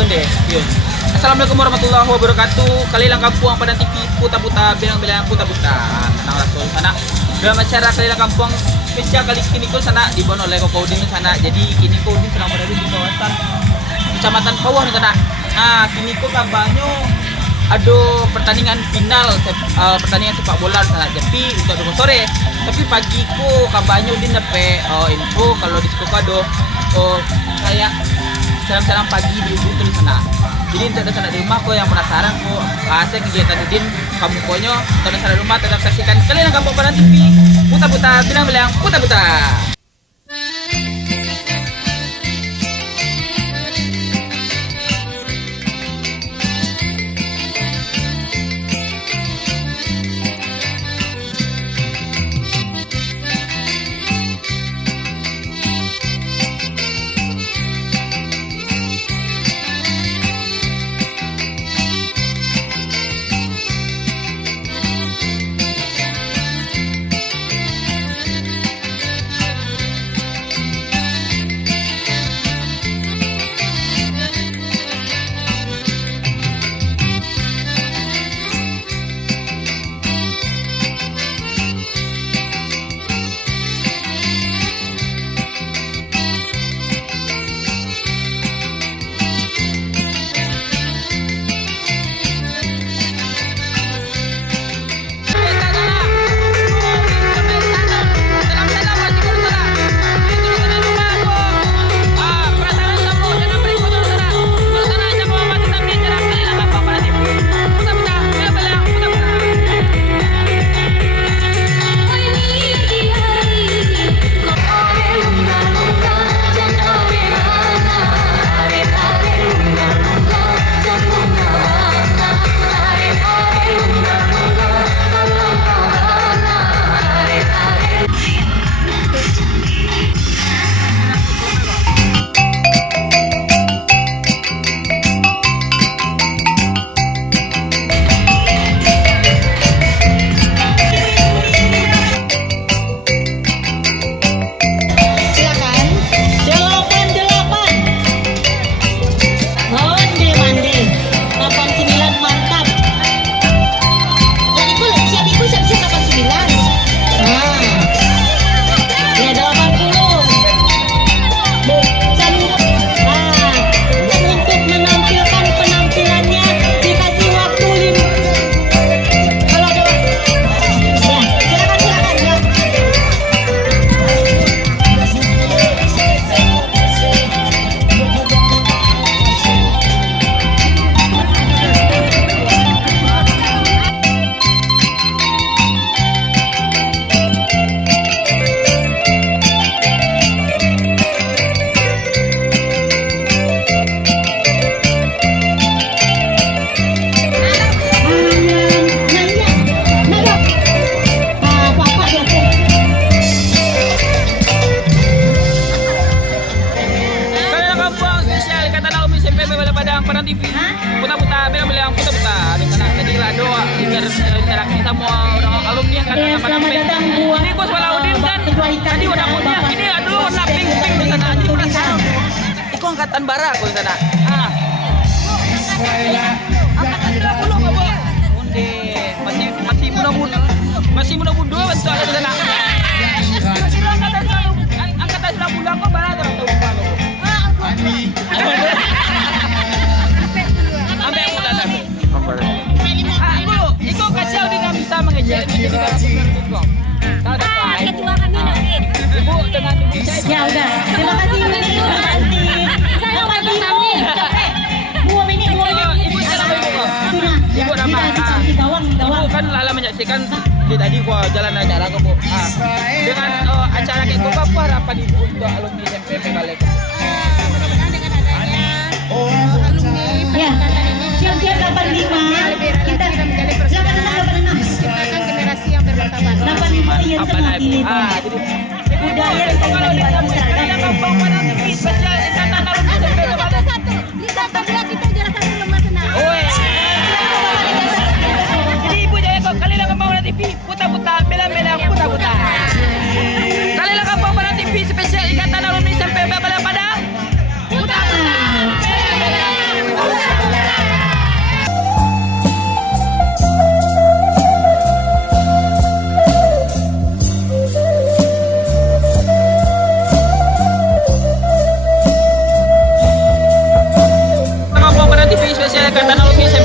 Itu deh, yun. Assalamualaikum warahmatullahi wabarakatuh. Kalilang kampung pada TV puta-puta bilang-bilang puta-puta. Tenang Rasul sana. Dalam acara kalilang kampung spesial kali ini ko sana dibawa oleh Koko Udin sana. Jadi kini ko Udin sedang berada di kawasan Kecamatan Pawah sana. Ah, kini ko kabarnya ada pertandingan final pertandingan sepak bola sana. Jadi untuk besok sore. Tapi pagi ko kabarnya Udin dapat info kalau di situ ada kayak salam-salam pagi di Ubuntu di sana. Jadi untuk sana di rumah kok yang penasaran kok saya kegiatan Udin kamu konyo untuk sana di rumah tetap saksikan kalian kampung Padang TV puta-puta bilang-bilang puta-puta. Padang TV puta-puta bilang puta-puta di sana tadi Lado interaksi sama orang alumni yang kata selamat datang buat ini Bos Walaudin kan tadi udah kuliah ini aduh warna pink di sana jadi penasaran itu angkatan bara aku di sana angkatan 30 apa onde masih muda-muda bentuk ada di sana angkatan 90 kok bara orang tahu Iko kasih dengan bisa mengejar ketua kami nanti. Ibu dengan ibu saya. Ya udah, terima kasih Ibu nanti. Saya mau kami. Dua menit. Ibu siapa ibu? Ibu nama. Ibu kan lala menyaksikan di tadi gua jalan acara ke Bu. Dengan acara kayak gua apa harapan Ibu untuk alumni SMP Balik? Mudah-mudahan dengan adanya alumni peningkatan ini siap-siap 85 kita menjadi persoalan menciptakan generasi yang bermartabat. 85 yang terpilih. Jadi budaya yang kalau di kampung Padang TV spesial ikatan alumni SMP Balik. Kita apabila kita jalan satu lemah senang. Jadi Ibu Jaya kok kali lah kampung Padang TV puta-puta bela-bela puta-puta. Kali lah kampung Padang TV spesial ikatan alumni SMP Balik Padang. Puta-puta.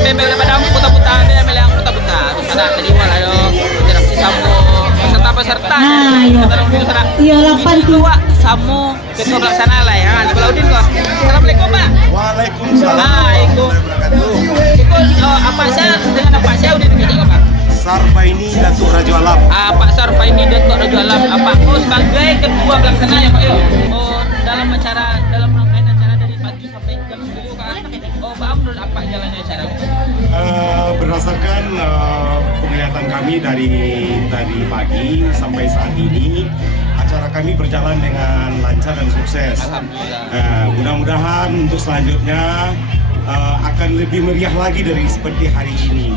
bembel padang puta-puta yang puta-puta. Terus ada tadi wala interaksi sama peserta-peserta. Ah, iya. Iya, 8 Wak sama ketua pelaksana lah ya. Kalaudin kok. Assalamualaikum Pak. Waalaikumsalam. Waalaikum. Itu apa saya dengan apa saya udah dikerjakan Pak? Sarbaini Datuk Raja Alam. Pak Sarfaini Datuk Raja Alam. Apa sebagai ketua pelaksana ya Pak? Dalam rangkaian acara dari pagi sampai jam 10 kan? Pak menurut apa jalannya acara? Berdasarkan penglihatan kami dari tadi pagi sampai saat ini, acara kami berjalan dengan lancar dan sukses. Alhamdulillah. Mudah-mudahan untuk selanjutnya akan lebih meriah lagi dari seperti hari ini.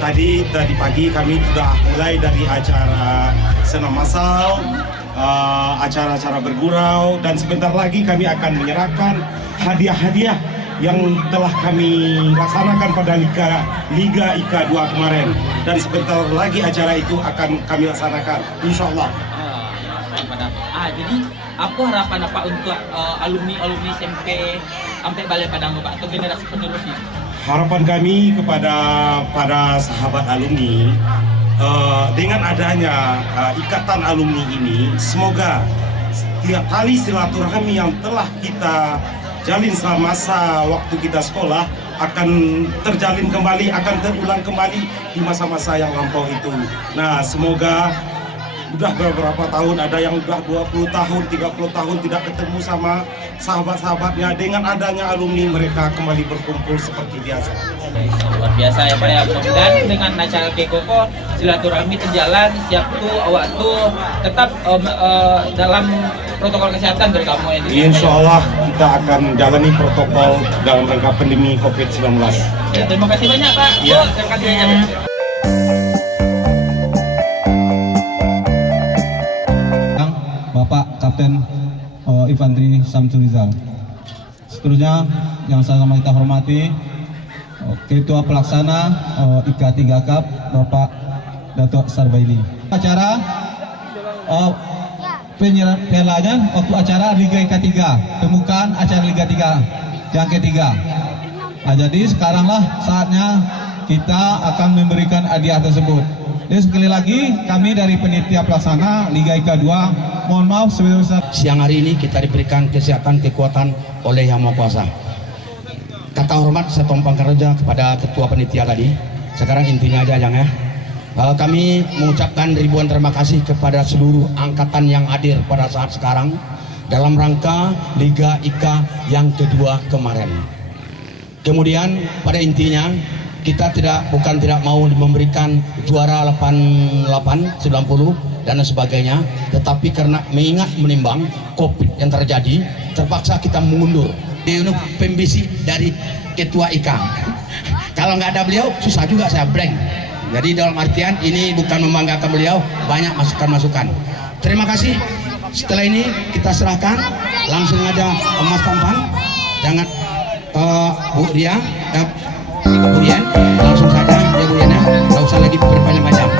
Tadi pagi kami sudah mulai dari acara senam massal, acara-acara bergurau, dan sebentar lagi kami akan menyerahkan hadiah-hadiah yang telah kami laksanakan pada Liga IKA 2 kemarin, dan sebentar lagi acara itu akan kami laksanakan, insya Allah. Jadi apa harapan apa untuk alumni SMP sampai Balai Padang Pak atau generasi penerusnya? Harapan kami kepada para sahabat alumni, dengan adanya ikatan alumni ini, semoga setiap tali silaturahmi yang telah kita jalin selama masa waktu kita sekolah akan terjalin kembali, akan terulang kembali di masa-masa yang lampau itu. Nah, semoga udah beberapa tahun, ada yang udah 20 tahun, 30 tahun tidak ketemu sama sahabat-sahabatnya, dengan adanya alumni mereka kembali berkumpul seperti biasa. Luar biasa ya Pak ya. Dan dengan acara Kekoko silaturahmi terjalan, siap tuh awak tuh tetap dalam protokol kesehatan dari kamu ya. Insya Allah kita akan jalani protokol dalam rangka pandemi COVID-19. Ya, terima kasih banyak Pak. Ya. Terima kasih banyak. Bapak Kapten Infanteri Samsul Rizal. Seterusnya yang sama kita hormati Ketua Pelaksana IKA 3 Cup Bapak Datuk Sarbaini. Acara penyelenggaranya waktu acara Liga IKA 3, pembukaan acara Liga 3 yang ketiga. Jadi sekaranglah saatnya kita akan memberikan hadiah tersebut. Jadi sekali lagi kami dari panitia pelaksana Liga IKA 2 mohon maaf sebesar-besar. Siang hari ini kita diberikan kesehatan kekuatan oleh Yang Maha Kuasa. Kata hormat saya tumpang kerja kepada ketua panitia tadi. Sekarang intinya aja Yang ya. Kami mengucapkan ribuan terima kasih kepada seluruh angkatan yang hadir pada saat sekarang dalam rangka Liga IKA yang kedua kemarin. Kemudian pada intinya kita bukan tidak mau memberikan juara 88, 90 dan sebagainya, tetapi karena mengingat menimbang COVID yang terjadi, terpaksa kita mundur. Ini pembisi dari ketua IKA. Kalau nggak ada beliau, susah juga saya blank. Jadi dalam artian ini bukan membanggakan beliau, banyak masukan-masukan. Terima kasih. Setelah ini kita serahkan langsung aja Mas Tampan, jangan Bu Ria, Bu Yen, langsung saja ya Bu Yen ya, nggak usah lagi berpanjang-panjang.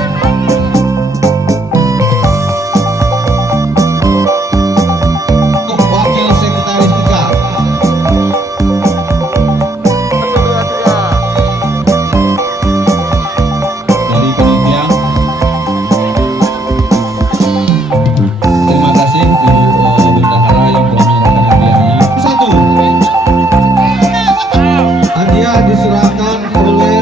Wakil Sekretaris IKA. Dari panitia. Terima kasih Ibu Bendahara yang telah menyerahkan hadiahnya. Satu. Hadiah diserahkan oleh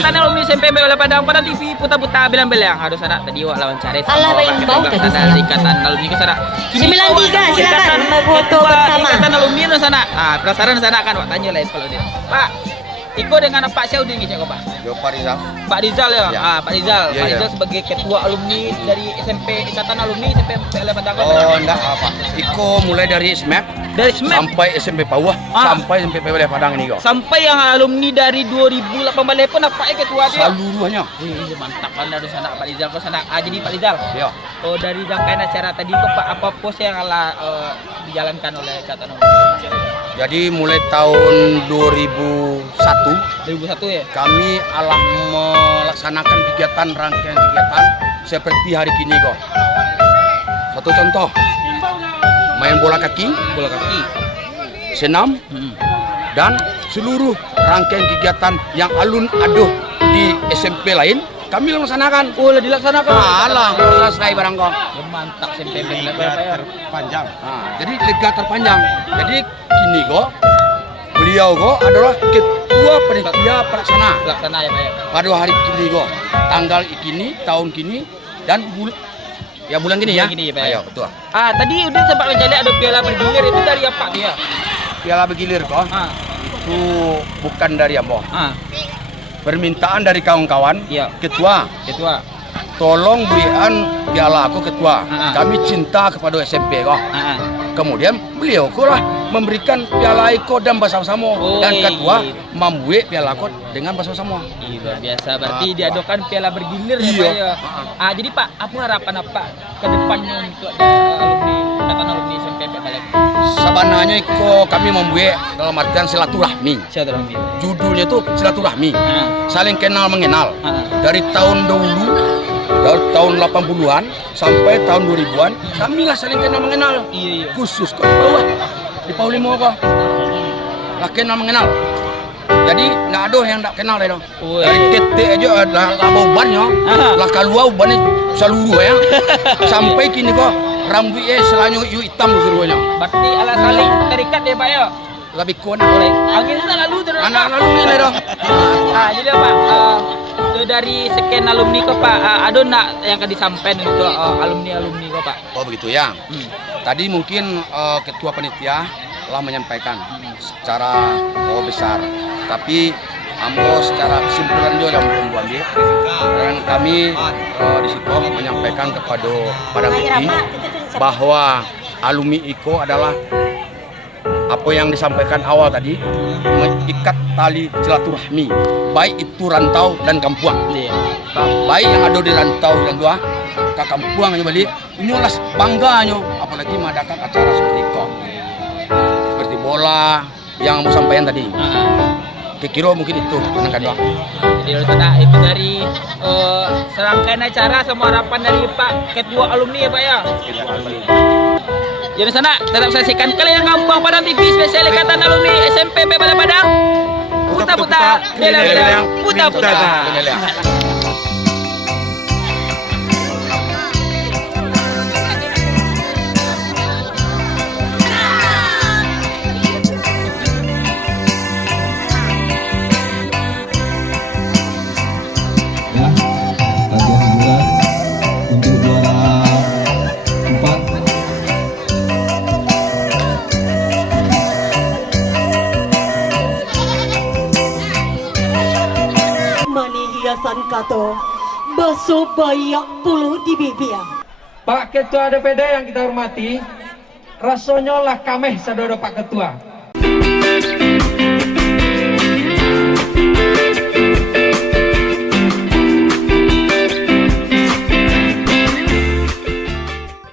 Ikatan Alumni SMP Bola Padang Padang TV Puta-Puta Belang-Belang. Harus ada tadi wak lawan cari sama Alah, wak Rainbow ketua tadi sana saya. Ikatan Alumni ke sana. 93, silakan foto Ketua bersama. Ikatan Alumni ke sana. Ah, penasaran sana kan wak tanya lah kalau dia. Pak, Iko dengan Pak Syaudin gitu Pak. Yo Pak Rizal. Pak Rizal ya. Ya. Pak Rizal. Ya, Pak ya. Rizal sebagai ketua alumni dari SMP Ikatan Alumni SMP Bola Padang. Oh, enggak apa. Iko mulai dari SMAP Dari SMAP sampai SMP Pawah sampai SMP PWD Padang ini kok. sampai yang alumni dari 2008 balik pun apa ketua dia. Seluruhnya. Wih, mantap kan dari sana Pak Rizal ke sana. Ah, jadi Pak Rizal. Ya. Oh, dari rangkaian acara tadi itu Pak, apa pos yang dijalankan oleh Ikatan Alumni? Jadi mulai tahun 2001 2001 ya? kami alah melaksanakan rangkaian kegiatan seperti hari ini kok. Satu contoh, main bola kaki, Bola kaki. senam, dan seluruh rangkaian kegiatan yang alun aduh di SMP lain kami laksanakan. Oh, lah dilaksanakan. Alah, selesai barang kok. Ya, mantap SMP Bayar. Panjang. Nah, jadi liga terpanjang. Jadi kini kok beliau kok adalah ketua panitia pelaksana Pelaksana ya Pak ya. pada hari kini kok tanggal kini tahun kini dan bulan kini ya. Bulan kini ya, Pak. Ayo betul. Ah, tadi udah sempat menjadi ada piala bergilir itu dari apa dia? Piala bergilir kok Ah, itu bukan dari Ambo. ah, Permintaan dari kawan-kawan. Iya. Ketua, ketua. tolong berikan piala aku ketua. Ah. Kami cinta kepada SMP kok. Ah, ah. Kemudian beliau kok lah memberikan piala Iko dan bersama-sama dan Oi. ketua membuat piala Iko dengan bersama-sama. Iya, luar biasa. Berarti Ah, diadakan piala bergilir ya Iya. Pak ya. Ah, jadi Pak, apa harapan apa ke depannya untuk alumni Ikatan Alumni SMP Balik? Sebenarnya Iko kami membuat dalam artian silaturahmi. Silaturahmi. Judulnya itu silaturahmi. Ah, Saling kenal mengenal. ah. Dari tahun dahulu, dari tahun 80-an sampai tahun 2000-an, kami lah saling kenal mengenal. Iya, iya. Khusus kok di bawah, di Paulimo kok. Lah kenal mengenal. Jadi nggak ada yang nggak kenal ya dong. Woi. Dari ketik aja lah ubannya, Aha. lah keluar ubannya seluruh ya. Sampai kini kok rambutnya selalu hitam seluruhnya. Berarti ala saling terikat ya Pak ya. Lebih kuat Oleh angin itu lalu terus. anak lalu ini dong. Ah, jadi Pak, dari sekian alumni kok Pak, ada nak yang akan disampaikan untuk alumni kok Pak? Oh begitu ya. Hmm. Tadi mungkin ketua panitia telah menyampaikan secara besar, tapi ambo secara kesimpulan juga yang belum ambil. Dan kami di situ menyampaikan kepada Padang TV bahwa alumni IKO adalah apa yang disampaikan awal tadi, mengikat tali silaturahmi, baik itu rantau dan kampung. Iya. Baik yang ada di rantau dan dua ke kampung hanya balik, ini adalah bangganya, apalagi mengadakan acara seperti itu, seperti bola yang mau sampaikan tadi. Kira mungkin itu penangkan doang. Jadi dari sana itu dari serangkaian acara semua harapan dari Pak Ketua Alumni ya Pak ya. Jadi sana tetap saksikan kalian Kampung Padang TV spesial Ikatan Alumni SMP Bola Padang. Puta-puta, belang-belang, puta-puta. Ya, bagian hiburan untuk juara 4. Mani hiasan kato Baso bayak puluh di bibir. Pak Ketua DPD yang kita hormati, rasanya lah kameh saudara Pak Ketua.